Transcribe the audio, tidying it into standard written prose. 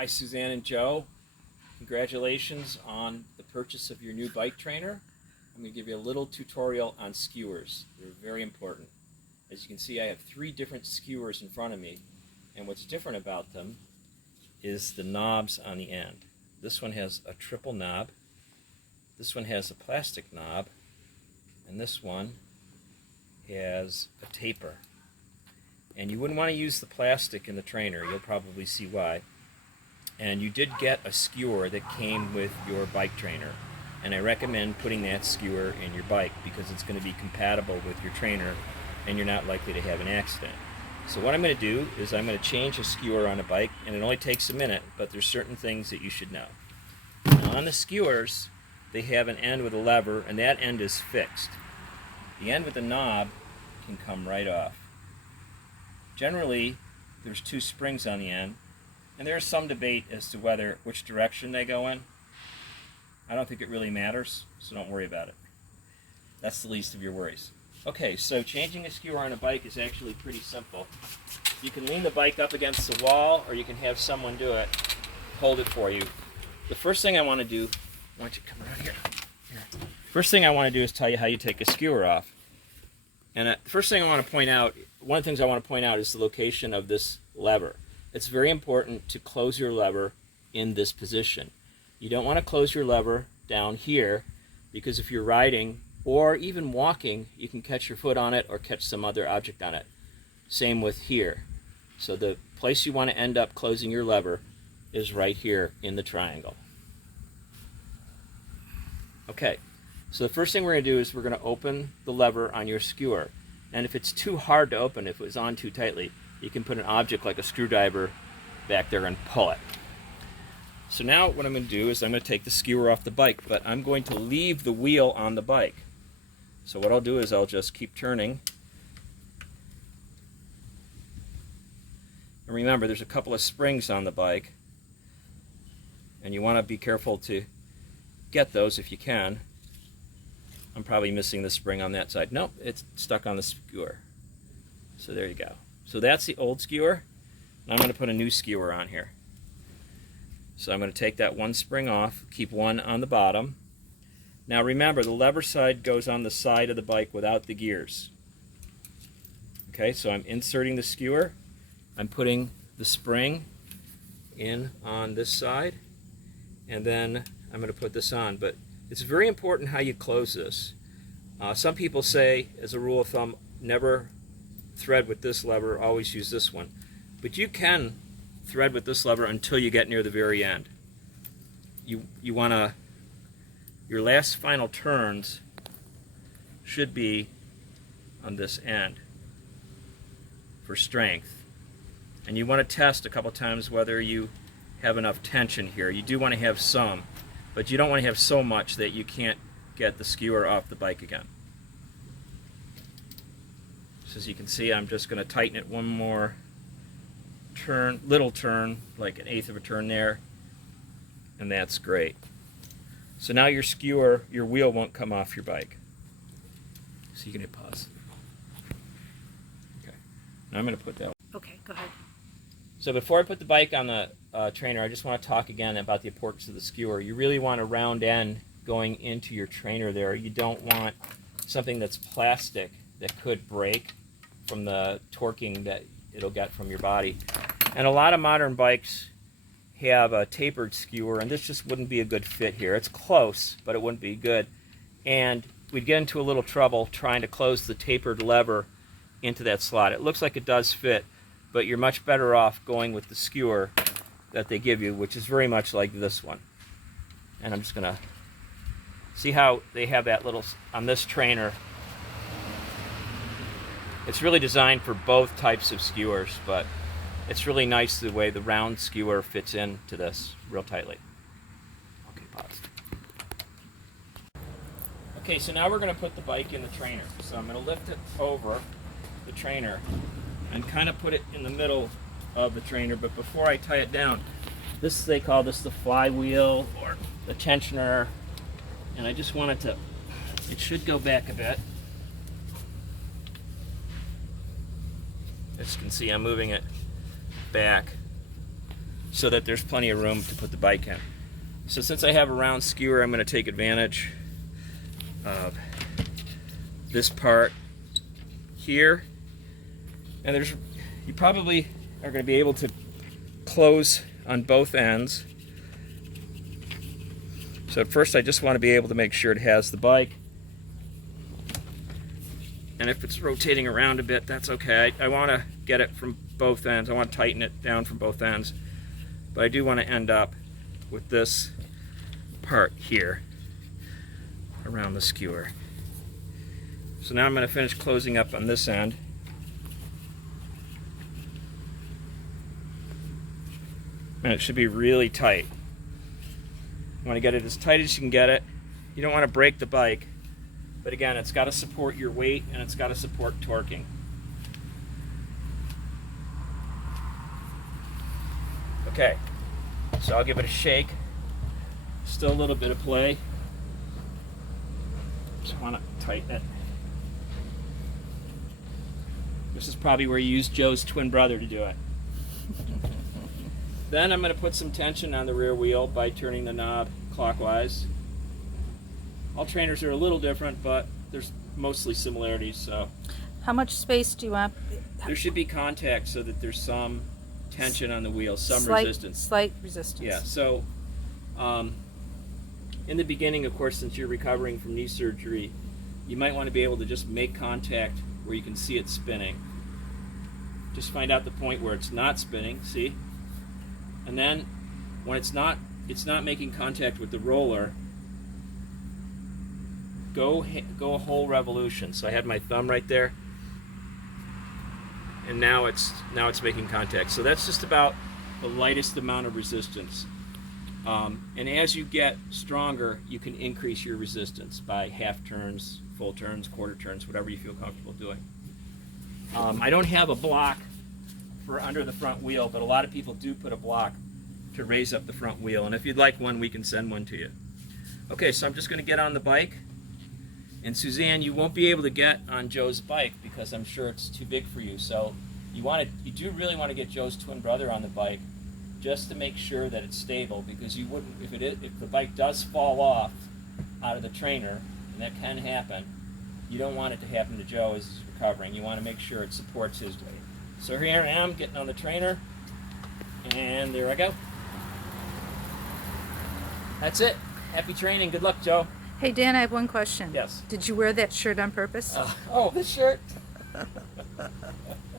Hi Suzanne and Joe. Congratulations on the purchase of your new bike trainer. I'm going to give you a little tutorial on skewers. They're very important. As you can see, I have 3 different skewers in front of me, and what's different about them is the knobs on the end. This one has a triple knob, this one has a plastic knob, and this one has a taper. And you wouldn't want to use the plastic in the trainer. You'll probably see why. And you did get a skewer that came with your bike trainer, and I recommend putting that skewer in your bike because it's going to be compatible with your trainer and you're not likely to have an accident. So what I'm going to do is I'm going to change a skewer on a bike, and it only takes a minute, but there's certain things that you should know. Now, on the skewers, they have an end with a lever, and that end is fixed. The end with the knob can come right off. Generally, there's 2 springs on the end, and there's some debate as to which direction they go in. I don't think it really matters, so don't worry about it. That's the least of your worries. Okay, so changing a skewer on a bike is actually pretty simple. You can lean the bike up against the wall, or you can have someone do it, hold it for you. The first thing I want to do, why don't you come around here? First thing I want to do is tell you how you take a skewer off. And the first thing I want to point out, one of the things I want to point out is the location of this lever. It's very important to close your lever in this position. You don't want to close your lever down here, because if you're riding or even walking, you can catch your foot on it or catch some other object on it. Same with here. So the place you want to end up closing your lever is right here in the triangle. Okay, so the first thing we're going to do is we're going to open the lever on your skewer. And if it's too hard to open, if it was on too tightly, you can put an object like a screwdriver back there and pull it. So now what I'm going to do is I'm going to take the skewer off the bike, but I'm going to leave the wheel on the bike. So what I'll do is I'll just keep turning. And remember, there's a couple of springs on the bike, and you want to be careful to get those if you can. I'm probably missing the spring on that side. Nope, it's stuck on the skewer. So there you go. So that's the old skewer, and I'm going to put a new skewer on here. So I'm going to take that one spring off, keep one on the bottom. Now remember, the lever side goes on the side of the bike without the gears. Okay, so I'm inserting the skewer, I'm putting the spring in on this side, and then I'm going to put this on. But it's very important how you close this. Some people say, as a rule of thumb, never thread with this lever, always use this one. But you can thread with this lever until you get near the very end. You want to, your last final turns should be on this end for strength. And you want to test a couple times whether you have enough tension here. You do want to have some, but you don't want to have so much that you can't get the skewer off the bike again. So as you can see, I'm just going to tighten it one more turn, little turn, like 1/8 of a turn there, and that's great. So now your skewer, your wheel won't come off your bike. So you can hit pause. Okay, now I'm going to put that. Okay, go ahead. So before I put the bike on the trainer, I just want to talk again about the importance of the skewer. You really want a round end going into your trainer there. You don't want something that's plastic that could break from the torquing that it'll get from your body. And a lot of modern bikes have a tapered skewer, and this just wouldn't be a good fit here. It's close, but it wouldn't be good. And we'd get into a little trouble trying to close the tapered lever into that slot. It looks like it does fit, but you're much better off going with the skewer that they give you, which is very much like this one. And I'm just going to see how they have that little, on this trainer. It's really designed for both types of skewers, but it's really nice the way the round skewer fits into this real tightly. Okay, pause. Okay, so now we're going to put the bike in the trainer. So I'm going to lift it over the trainer and kind of put it in the middle of the trainer. But before I tie it down, they call this the flywheel or the tensioner. And I just want it should go back a bit. As you can see, I'm moving it back so that there's plenty of room to put the bike in. So since I have a round skewer, I'm going to take advantage of this part here. And you probably are going to be able to close on both ends. So at first I just want to be able to make sure it has the bike. And if it's rotating around a bit, that's okay. I want to get it from both ends. I want to tighten it down from both ends. But I do want to end up with this part here around the skewer. So now I'm going to finish closing up on this end. And it should be really tight. You want to get it as tight as you can get it. You don't want to break the bike. But again, it's got to support your weight and it's got to support torquing. Okay, so I'll give it a shake. Still a little bit of play. Just want to tighten it. This is probably where you use Joe's twin brother to do it. Then I'm going to put some tension on the rear wheel by turning the knob clockwise. All trainers are a little different, but there's mostly similarities. So, how much space do you want? There should be contact so that there's some tension on the wheel, some resistance. Slight resistance. Yeah. So, in the beginning, of course, since you're recovering from knee surgery, you might want to be able to just make contact where you can see it spinning. Just find out the point where it's not spinning. See, and then when it's not making contact with the roller. Go a whole revolution. So I had my thumb right there, and now it's making contact. So that's just about the lightest amount of resistance. And as you get stronger, you can increase your resistance by half turns, full turns, quarter turns, whatever you feel comfortable doing. I don't have a block for under the front wheel, but a lot of people do put a block to raise up the front wheel. And if you'd like one, we can send one to you. Okay, so I'm just going to get on the bike. And Suzanne, you won't be able to get on Joe's bike because I'm sure it's too big for you. So you do really want to get Joe's twin brother on the bike just to make sure that it's stable, because you wouldn't, if the bike does fall off out of the trainer, and that can happen, you don't want it to happen to Joe as he's recovering. You want to make sure it supports his weight. So here I am getting on the trainer, and there I go. That's it. Happy training. Good luck, Joe. Hey Dan, I have one question. Yes. Did you wear that shirt on purpose? Oh, this shirt?